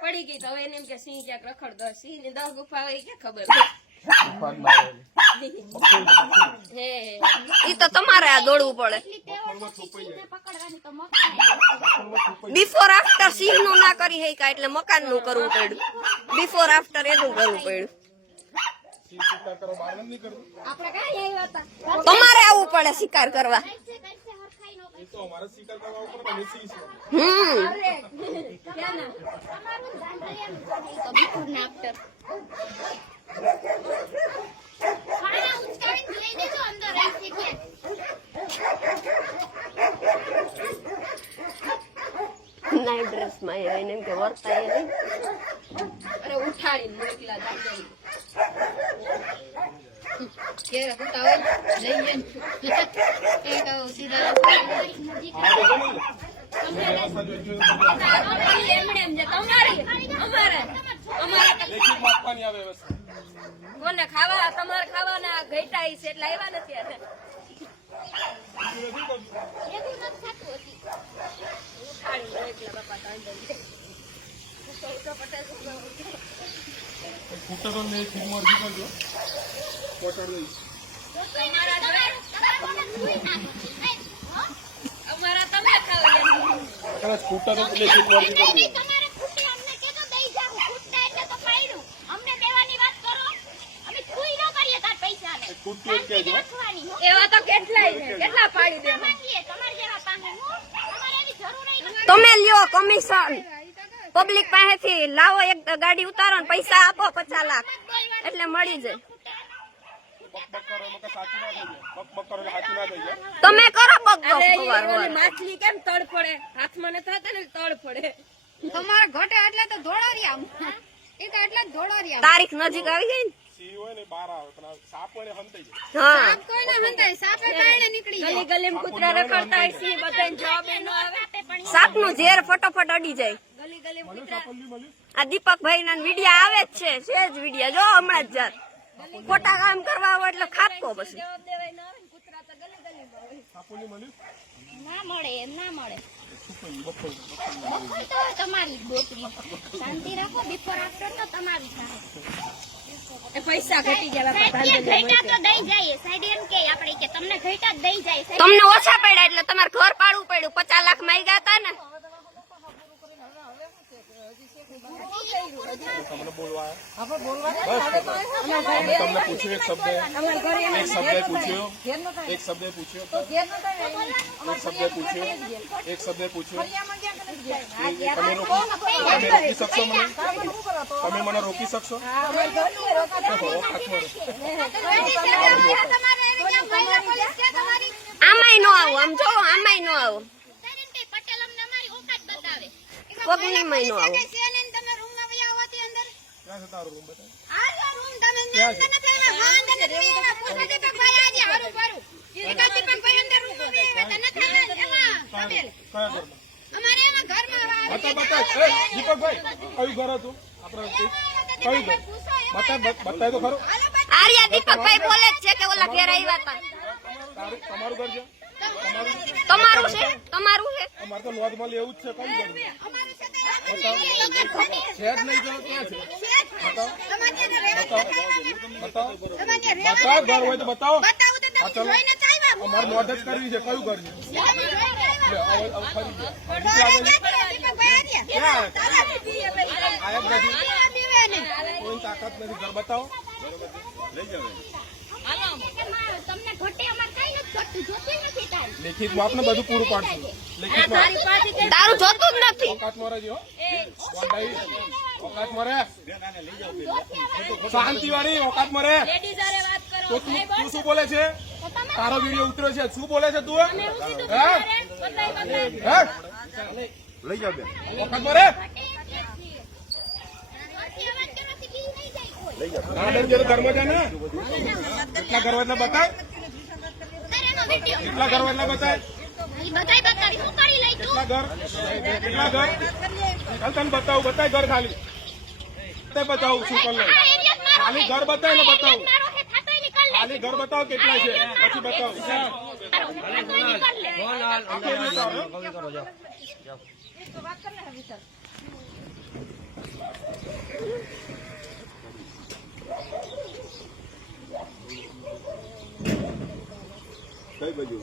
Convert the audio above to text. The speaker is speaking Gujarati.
પડી ગઈ તો હવે એને એમ કે સિંહ ક્યાંક રખડતો સિંહ ની 10 ગુફા હોય કે ખબર ઈ તો તમારે આ દોડવું પડે બિફોર આફ્ટર સિંહ નું ના કરી હે કા એટલે મકાન નું કરવું પડ્યું બિફોર આફ્ટર એનું કરવું પડ્યું તમારે આવવું પડે શિકાર કરવા નાઇટ ડ્રેસ માં એને એમ કે વર્તા અરે ઉઠાડી મોકલા દાદા કે રખતા હોય લઈ એ તો સીધા કોને ખાવા તમારે ખાવાના ઘેટા છે એટલે આવ્યા નથી આજે અમારા તમે ખાવ એવા તો કેટલા પાડી દે તમે લ્યો કમિશન પબ્લિક પાસેથી લાવો એક ગાડી ઉતારો ને પૈસા આપો 50 લાખ એટલે મળી જાય તમે કરો માછલી કેમ તળ પડે હાથમાં ને થતા ને તળ પડે તમારા ઘટે એટલે તો દોડારિયા એ તો એટલે દોડારિયા તારીખ નજીક આવી ગઈ ને સી હોય ને બહાર આવે પણ સાપ હોય ને હંતાઈ જાય સાપ કોઈ ના હંતાય સાપે કારણે નીકળી જાય ગલી ગલીમાં કૂતરા રખડતા હોય સી બધાને જવાબ ન આવે સાપ નું ઝેર ફટાફટ અડી જાય ગલી ગલીમાં કૂતરા આ દીપકભાઈ ના વિડિયા આવે જ છે સેજ વિડિયા જો હમણાં જ જાત ખોટા કામ કરવા હોય એટલે ખાપકો પછી ના મળે એમ ના મળે બપોર તો તમારી ગોતરી શાંતિ રાખો બિફોર આફ્ટર તો તમારી થાય પૈસા ઘટી ગયા ઘટા તો દઈ જાય સાઈડ એમ કે આપણે કે તમને ઘટા દઈ જાય તમને ઓછા પડ્યા એટલે તમારે ઘર પાડવું પડ્યું 50 લાખ માં ગયા હતા ને તમને બોલવા તમને પૂછ્યું એક શબ્દ પૂછ્યો એક શબ્દ પૂછ્યો તમે મને રોકી શકશો આમાંય નો આવો આમ જો આમાંય નો આવો પગનીમાંય નો આવો આર્યા દીપકભાઈ બોલે છે કે ઓલા ઘેર આવ્યા હતા તમારું ઘર છે તમારું છે તમારું છે અમાર તો નોંધમાં એવું જ છે કઈ ઘર છે નહીં જો ક્યાં છે બતાવો ઘર હોય તો બતાવો અમારે નોંધ જ કરવી છે કયું ઘર છે કોઈ તાકાત નથી ઘર બતાવો લેખિત આપને બધું પૂરું પાડશું તારું જોતું જ નથી ઓકાત મરે શાંતિ વાળી ઓકાત મરે તો તું શું બોલે છે? તારો વિડીયો ઉતર્યો છે, શું બોલે છે તું? લઈ જાવ બેન વખત મારે ઘરમાં જા ને કેટલા ઘર એટલે બતાય કેટલા ઘર એટલે બતાય કેટલા ઘર ચાલ તને બતાવું બતાય ઘર ખાલી બતાવું શું કર ખાલી ઘર બતાય ને બતાવું ખાલી ઘર બતાવો કેટલા છે પછી બતાવું કઈ બાજુ